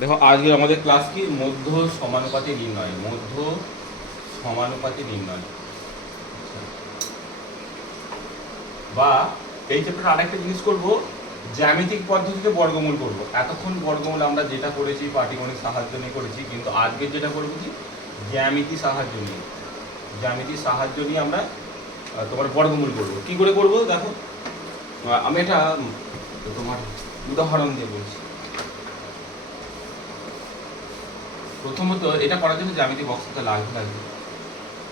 দেখো আজকে আমাদের ক্লাস কি মধ্য সমানুপাতি নির্ণয়, মধ্য সমানুপাতি নির্ণয়। বা এই চ্যাপ্টারে আরেকটা জিনিস করব, জ্যামিতিক পদ্ধতিতে বর্গমূল করব। এতক্ষণ বর্গমূল আমরা যেটা করেছি পাটিগণিত সাহায্য নিয়ে করেছি, কিন্তু আজকে যেটা করবো কি জ্যামিতি সাহায্য নিয়ে, জ্যামিতির সাহায্য নিয়ে আমরা তোমার বর্গমূল করব। কি করে করব দেখো, আমি এটা তোমার উদাহরণ দিয়ে বলছি। প্রথমত এটা করার জন্য জ্যামিতি বক্সটা লাগবে।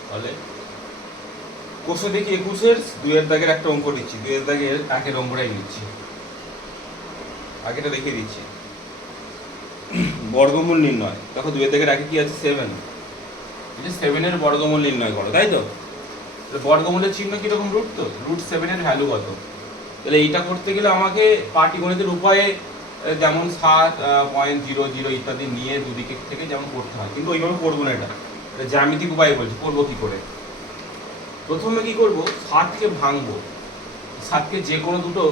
তাহলে কোষে দেখি 21-এর 2-এর দাগের একটা অঙ্ক নিচ্ছি, 2-এর দাগের 1-এর অঙ্কটাই নিচ্ছি, আগেটা রেখে দিচ্ছি। বর্গমূল নির্ণয়। দেখো 2-এর দাগের 1-এ কি আছে 7, এই যে 7-এর বর্গমূল নির্ণয় করো, তাই তো? বর্গমূলের চিহ্ন কিরকম? রুট, তো রুট 7-এর ভ্যালু কত? তাহলে এইটা করতে গেলে আমাকে পাটিগণিতের উপায়ে যেমন 7.00 ইত্যাদি নিয়ে দুদিকে থেকে যেমন করতে হয়, কিন্তু ওইভাবে করবো না। এটা জ্যামিতিক উপায়ে বলছি, করবো কি করে। প্রথমে কি করব, 7কে ভাঙবো, 7কে যে কোনো দুটো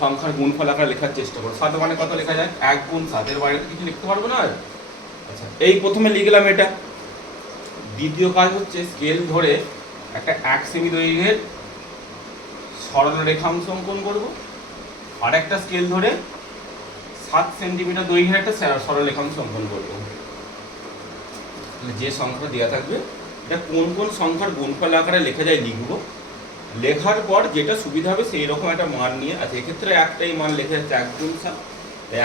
সংখ্যার গুণফল আকারে লেখার চেষ্টা করবো। 7 মানে কত লেখা যায়? 1 গুণ 7, এর বাইরে কিছু লিখতে পারবো না আর। আচ্ছা, এই প্রথমে লিখলাম এটা। দ্বিতীয় কাজ হচ্ছে স্কেল ধরে একটা 1 সেমি দৈর্ঘ্যের সরল রেখাংশ অঙ্কন করব, আর একটা স্কেল ধরে 7 সেন্টিমিটার দৈর্ঘ্যের একটা সরল রেখাংশ অঙ্কন করব। যে সংখ্যা দেওয়া থাকবে এটা কোন কোন সংখ্যার গুণফল আকারে লেখা যায় লিখবো, লেখার পর যেটা সুবিধা হবে সেই রকম একটা মান নিয়ে, আছে এক্ষেত্রে একটাই মান লেখা যাচ্ছে 1 গুণ 7,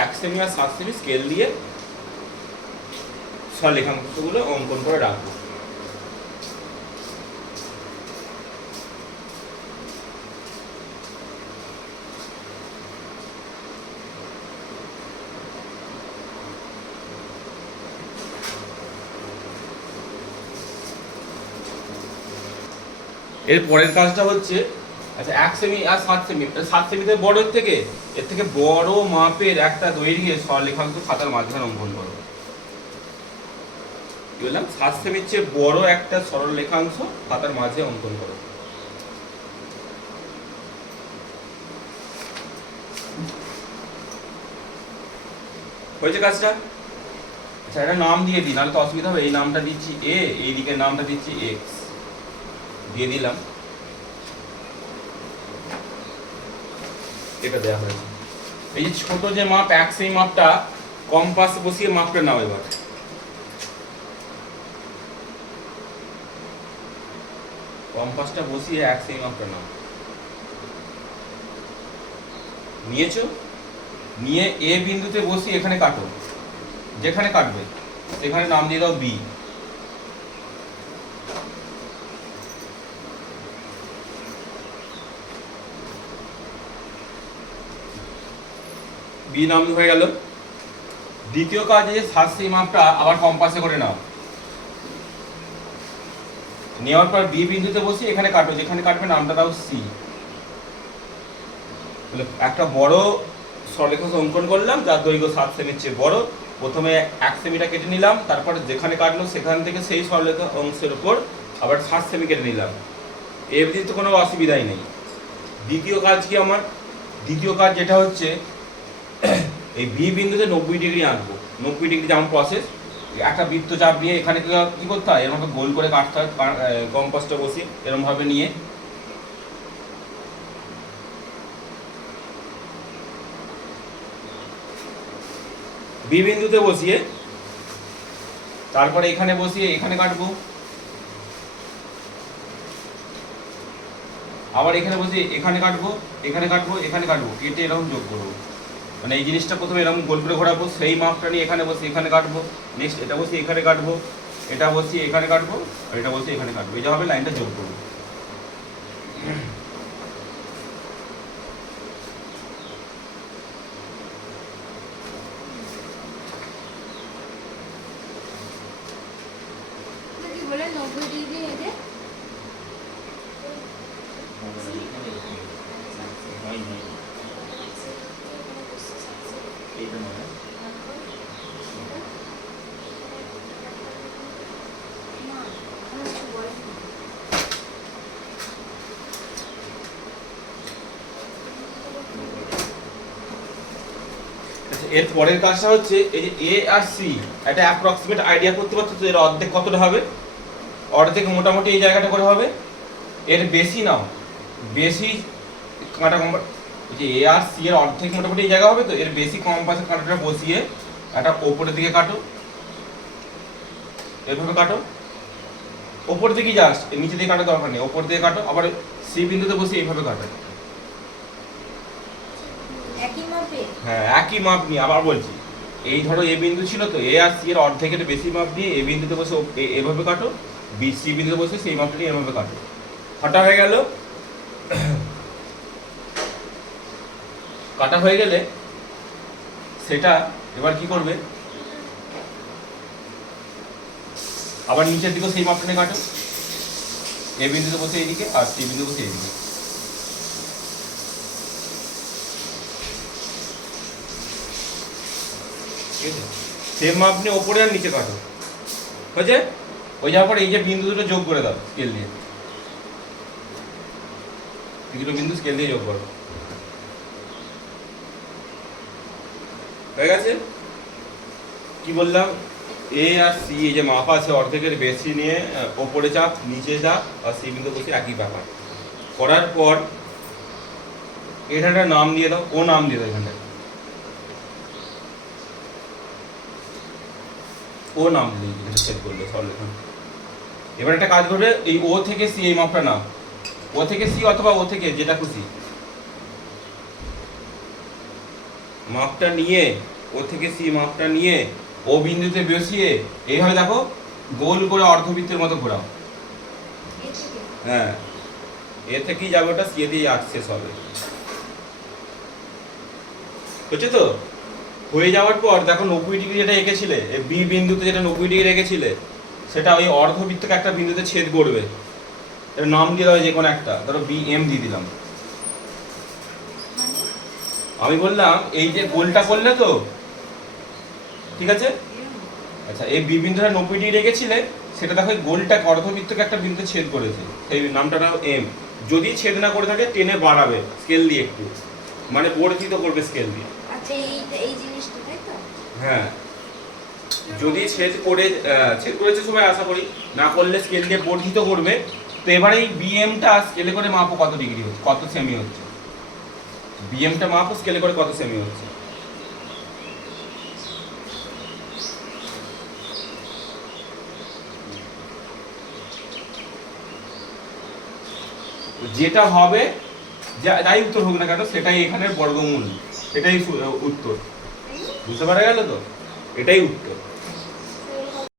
1 সেমি আর 7 সেমি স্কেল দিয়ে সরল রেখাংশগুলো অঙ্কন করে রাখবো। এর পরের কাজটা হচ্ছে, আচ্ছা 1 সেমি আর 7 সেমি, 7 সেমিতে বড় এর থেকে বড় মাপের একটা দৈর্ঘ্যের সরলরেখাংশ খাতার মাঝখানে অঙ্কন করো। কি বললাম? 7 সেমির চেয়ে বড় একটা সরল রেখাংশ খাতার মাঝে অঙ্কন করো। হয়েছে কাজটা? আচ্ছা এটা নাম দিয়ে দিই, নাহলে তো অসুবিধা হবে। এই নামটা দিচ্ছি এ, এই দিকের নামটা দিচ্ছি এক্স, দিয়ে দিলাম। এটা দেওয়া হয়েছে। এই যে ছোট যে মাপ 1 সেই মাপটা কম্পাস বসিয়ে মাপটা নাও। এবার কম্পাসটা বসিয়ে 1 সেই মাপটা নাও। নিয়েছো? নিয়ে এ বিন্দুতে বসিয়ে এখানে কাটো, যেখানে কাটবে সেখানে নাম দিয়ে দাও বি। বি নাম হয়ে গেল। দ্বিতীয় কাজে 7 সেই মাপটা আবার কম্পাসে করে নাও, নেওয়ার পর বি বিন্দুতে বসিয়ে এখানে কাটো, যেখানে কাটবে নামটা দাও সি। তাহলে একটা বড় সরলরেখাংশ অঙ্কন করলাম যার দৈর্ঘ্য 7 সেমির চেয়ে বড়। প্রথমে 1 সেমিটা কেটে নিলাম, তারপর যেখানে কাটলো সেখান থেকে সেই সরলরেখা অংশের উপর আবার 7 সেমি কেটে নিলাম। এমনিতে তো কোনো অসুবিধাই নেই। দ্বিতীয় কাজ কি আমার? দ্বিতীয় কাজ যেটা হচ্ছে, এই বি বিন্দুতে 90 ডিগ্রি আঁকবো। 90 ডিগ্রি যেমন প্রসেস, একটা বৃত্তচাপ নিয়ে এখানে কি করতে হয়, এরকম গোল করে কাটতে হয় কম্পাসটা বসিয়ে এরকমভাবে নিয়ে। বি বিন্দুতে বসিয়ে তারপরে এখানে বসিয়ে এখানে কাটবো, আবার এখানে বসিয়ে এখানে কাটবো, এখানে কাটবো, এখানে কাটবো, কেটে এরকম যোগ করবো। মানে এই জিনিসটা প্রথমে এরকম গোল করে ঘোরাবো, সেই মাপটা নিয়ে এখানে বসে এখানে কাটবো, নেক্সট এটা বসিয়ে এখানে কাটবো, এটা বসিয়ে এখানে কাটবো, আর এটা বসিয়ে এখানে কাটবো। এটা হবে লাইনটা যোগ করবো। এর পরের কাজটা হচ্ছে এই যে এ আর সি একটা অ্যাপ্রক্সিমেট আইডিয়া করতে পারছো তো এর অর্ধেক কতটা হবে, অর্ধেক মোটামুটি এই জায়গাটা করে হবে। এর বেশি নাও, বেশি কাঁটা কম, যে এ আর সি এর অর্ধেক মোটামুটি এই জায়গা হবে তো এর বেশি কম পাশে কাঁটাটা বসিয়ে একটা ওপরের দিকে কাটো, এভাবে কাটো, ওপর দিকে যাস, নিচে দিকে কাটার দরকার নেই, ওপর দিকে কাটো, আবার সি বিন্দুতে বসে এইভাবে কাটো। হ্যাঁ একই মাপ নিয়ে আবার বলছি, এই ধরো এ বিন্দু ছিল তো এ আর সি এর অর্ধেকের বেশি মাপ দিয়ে এ বিন্দুতে বসে এভাবে কাটো, বি সি বিন্দুতে বসে সেই মাপটা নিয়ে এভাবে কাটো। কাটা হয়ে গেল, কাটা হয়ে গেলে সেটা এবার কি করবে, আবার নিচের দিকে সেই মাপটা নিয়ে কাটো, এ বিন্দুতে বসে এইদিকে আর সি বিন্দু বসে এইদিকে। সেম মাপ নিয়ে ওপরে আর নিচে কাটো, হয়েছে? ওই যাওয়ার পর এই যে বিন্দু দুটো যোগ করে দাও স্কেল দিয়ে, এই দুটো বিন্দু স্কেল দিয়ে যোগ করো, হয়ে গেছে? কি বললাম, এ আর সি এই যে মাপ আছে অর্ধেকের বেশি নিয়ে ওপরে চাপ নিচে চাপ আর সি বিন্দু বসে একই ব্যাপার করার পর এখানটা নাম দিয়ে দাও, ও নাম দিয়ে দাও, এখানটা ও নাম দিয়ে সেট করলে সরলেখন। এবার একটা কাজ করবে, এই ও থেকে সি এই মাপটা নাও, ও থেকে সি অথবা ও থেকে যেটা খুশি মাপটা নিয়ে, ও থেকে সি মাপটা নিয়ে ও বিন্দুতে বসিয়ে এইভাবে দেখো গোল করে অর্ধবৃত্তের মতো ঘোরাও। হ্যাঁ এ থেকেই যাবে ওটা সি দিয়ে শেষ হবে, হচ্ছে তো? হয়ে যাওয়ার পর দেখো 90 ডিগ্রি যেটা এঁকেছিলে বি বিন্দুতে, যেটা 90 ডিগ্রি রেখেছিলে সেটা ওই অর্ধবৃত্তকে একটা বিন্দুতে ছেদ করবে, এর নাম দিয়ে দাও যে কোনো একটা, ধরো বি এম দিয়ে দিলাম। আমি বললাম এই যে গোলটা করলে তো, ঠিক আছে? আচ্ছা এই বি বিন্দুটা 90 ডিগ্রি রেখেছিলে সেটা দেখো গোলটা অর্ধবৃত্তকে একটা বিন্দুতে ছেদ করেছে, সেই নামটা দাও এম। যদি ছেদ না করে থাকে টেনে বাড়াবে স্কেল দিয়ে একটু, মানে বর্ধিত করবে স্কেল দিয়ে। আচ্ছা এই জিনিসটা তাই তো? হ্যাঁ যদি ছেদ করেছে সবাই আশা করি, না করলে স্কেল দিয়ে বর্ধিত করবে। তো এবারে এই বিএমটা স্কেলে করে মাপো কত ডিগ্রি হচ্ছে, কত সেমি হচ্ছে, বিএমটা মাপো স্কেলে করে কত সেমি হচ্ছে। যেটা হবে যাই উত্তর হোক না কেন সেটাই এখানে বর্গমূল, সেটাই উত্তর। বুঝতে পারা গেল তো? এটাই উত্তর।